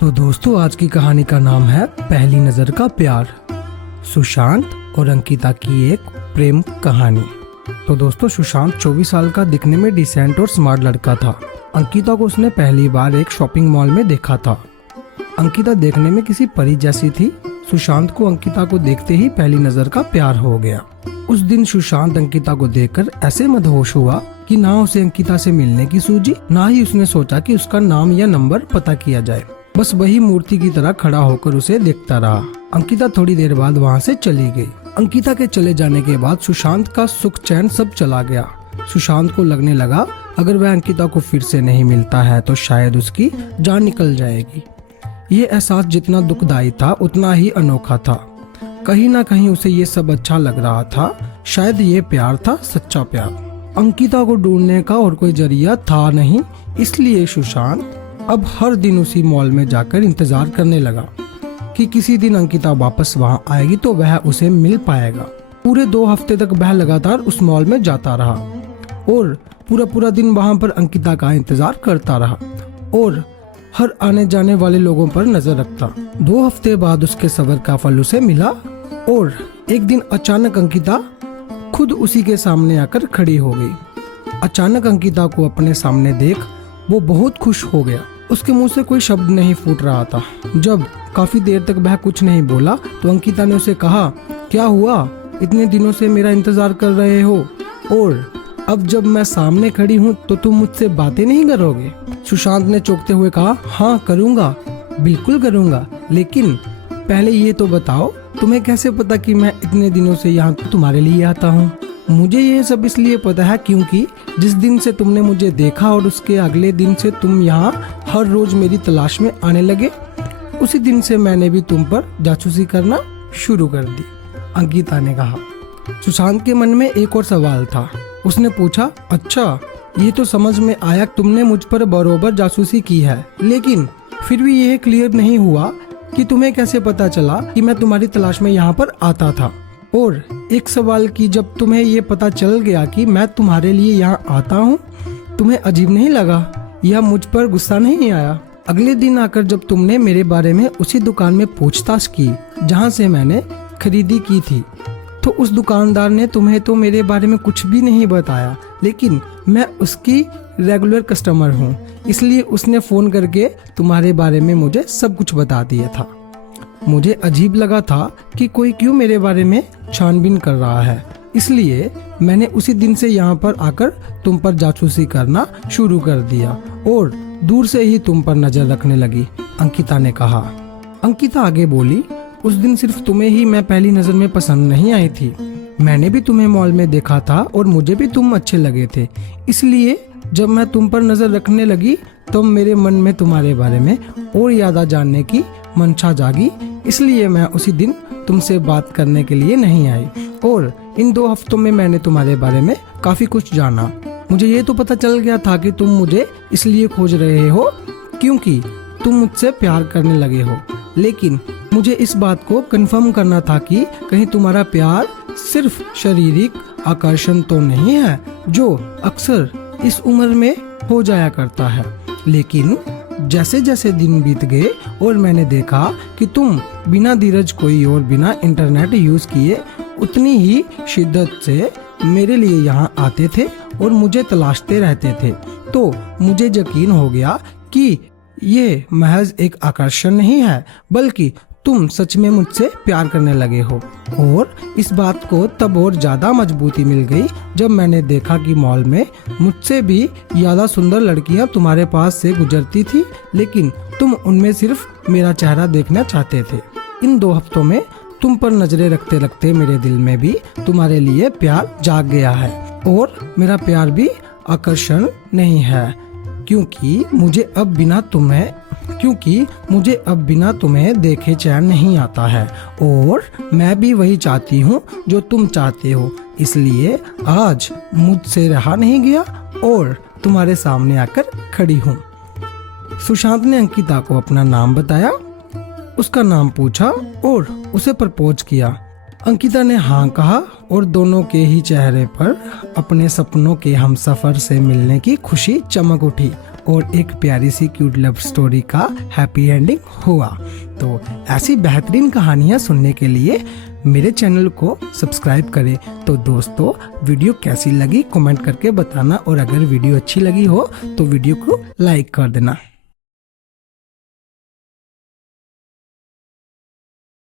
तो दोस्तों आज की कहानी का नाम है पहली नजर का प्यार। सुशांत और अंकिता की एक प्रेम कहानी। तो दोस्तों सुशांत 24 साल का दिखने में डिसेंट और स्मार्ट लड़का था। अंकिता को उसने पहली बार एक शॉपिंग मॉल में देखा था। अंकिता देखने में किसी परी जैसी थी। सुशांत को अंकिता को देखते ही पहली नजर का प्यार हो गया। उस दिन सुशांत अंकिता को देखकर ऐसे मदहोश हुआ कि ना उसे अंकिता से मिलने की सूझी, ना ही उसने सोचा कि उसका नाम या नंबर पता किया जाए। बस वही मूर्ति की तरह खड़ा होकर उसे देखता रहा। अंकिता थोड़ी देर बाद वहाँ से चली गई। अंकिता के चले जाने के बाद सुशांत का सुख चैन सब चला गया। सुशांत को लगने लगा अगर वह अंकिता को फिर से नहीं मिलता है तो शायद उसकी जान निकल जाएगी। ये एहसास जितना दुखदाई था उतना ही अनोखा था। कहीं ना कहीं उसे ये सब अच्छा लग रहा था। शायद ये प्यार था, सच्चा प्यार। अंकिता को ढूंढने का और कोई जरिया था नहीं, इसलिए सुशांत अब हर दिन उसी मॉल में जाकर इंतजार करने लगा कि किसी दिन अंकिता वापस वहां आएगी तो वह उसे मिल पाएगा। पूरे 2 हफ्ते तक वह लगातार उस मॉल में जाता रहा और पूरा दिन वहां पर अंकिता का इंतजार करता रहा और हर आने जाने वाले लोगों पर नजर रखता। 2 हफ्ते बाद उसके सबर का फल उसे मिला और एक दिन अचानक अंकिता खुद उसी के सामने आकर खड़ी हो गई। अचानक अंकिता को अपने सामने देख वो बहुत खुश हो गया। उसके मुंह से कोई शब्द नहीं फूट रहा था। जब काफी देर तक वह कुछ नहीं बोला तो अंकिता ने उसे कहा, क्या हुआ? इतने दिनों से मेरा इंतजार कर रहे हो और अब जब मैं सामने खड़ी हूँ तो तुम मुझसे बातें नहीं करोगे? सुशांत ने चौंकते हुए कहा, हाँ करूँगा, बिल्कुल करूँगा, लेकिन पहले ये तो बताओ तुम्हें कैसे पता कि मैं इतने दिनों से यहाँ तुम्हारे लिए आता हूँ? मुझे ये सब इसलिए पता है क्योंकि जिस दिन से तुमने मुझे देखा और उसके अगले दिन से तुम यहाँ हर रोज मेरी तलाश में आने लगे, उसी दिन से मैंने भी तुम पर जासूसी करना शुरू कर दी, अंकिता ने कहा। सुशांत के मन में एक और सवाल था। उसने पूछा, अच्छा ये तो समझ में आया तुमने मुझ पर बरोबर जासूसी की है, लेकिन फिर भी यह क्लियर नहीं हुआ कि तुम्हें कैसे पता चला कि मैं तुम्हारी तलाश में यहाँ पर आता था। और एक सवाल की जब तुम्हें ये पता चल गया कि मैं तुम्हारे लिए यहाँ आता हूँ, तुम्हें अजीब नहीं लगा या मुझ पर गुस्सा नहीं आया? अगले दिन आकर जब तुमने मेरे बारे में उसी दुकान में पूछताछ की जहाँ से मैंने खरीदी की थी, तो उस दुकानदार ने तुम्हें तो मेरे बारे में कुछ भी नहीं बताया, लेकिन मैं उसकी रेगुलर कस्टमर हूँ, इसलिए उसने फोन करके तुम्हारे बारे में मुझे सब कुछ बता दिया था। मुझे अजीब लगा था कि कोई क्यों मेरे बारे में छानबीन कर रहा है, इसलिए मैंने उसी दिन से यहाँ पर आकर तुम पर जासूसी करना शुरू कर दिया और दूर से ही तुम पर नजर रखने लगी, अंकिता ने कहा। अंकिता आगे बोली, उस दिन सिर्फ तुम्हें ही मैं पहली नजर में पसंद नहीं आई थी, मैंने भी तुम्हें मॉल में देखा था और मुझे भी तुम अच्छे लगे थे, इसलिए जब मैं तुम पर नजर रखने लगी तब मेरे मन में तुम्हारे बारे में और ज्यादा जानने की मंशा जागी, इसलिए मैं उसी दिन तुमसे बात करने के लिए नहीं आई और इन 2 हफ्तों में मैंने तुम्हारे बारे में काफी कुछ जाना। मुझे ये तो पता चल गया था कि तुम मुझे इसलिए खोज रहे हो क्योंकि तुम मुझसे प्यार करने लगे हो, लेकिन मुझे इस बात को कंफर्म करना था कि कहीं तुम्हारा प्यार सिर्फ शारीरिक आकर्षण तो नहीं है जो अक्सर इस उम्र में हो जाया करता है। लेकिन जैसे जैसे दिन बीत गए और मैंने देखा कि तुम बिना धीरज कोई और बिना इंटरनेट यूज किए उतनी ही शिद्दत से मेरे लिए यहाँ आते थे और मुझे तलाशते रहते थे, तो मुझे यकीन हो गया कि ये महज एक आकर्षण नहीं है बल्कि तुम सच में मुझसे प्यार करने लगे हो। और इस बात को तब और ज्यादा मजबूती मिल गई जब मैंने देखा कि मॉल में मुझसे भी ज्यादा सुंदर लड़कियां तुम्हारे पास से गुजरती थी, लेकिन तुम उनमें सिर्फ मेरा चेहरा देखना चाहते थे। इन 2 हफ्तों में तुम पर नजरें रखते रखते मेरे दिल में भी तुम्हारे लिए प्यार जाग गया है और मेरा प्यार भी आकर्षण नहीं है क्योंकि मुझे अब बिना तुम्हें देखे चैन नहीं आता है और मैं भी वही चाहती हूँ जो तुम चाहते हो, इसलिए आज मुझसे रहा नहीं गया और तुम्हारे सामने आकर खड़ी हूँ। सुशांत ने अंकिता को अपना नाम बताया, उसका नाम पूछा और उसे प्रपोज किया। अंकिता ने हाँ कहा और दोनों के ही चेहरे पर अपने सपनों के हमसफर से मिलने की खुशी चमक उठी। और एक प्यारी सी क्यूट लव स्टोरी का हैप्पी एंडिंग हुआ। तो ऐसी बेहतरीन कहानियाँ सुनने के लिए मेरे चैनल को सब्सक्राइब करें। तो दोस्तों वीडियो कैसी लगी कमेंट करके बताना, और अगर वीडियो अच्छी लगी हो तो वीडियो को लाइक कर देना।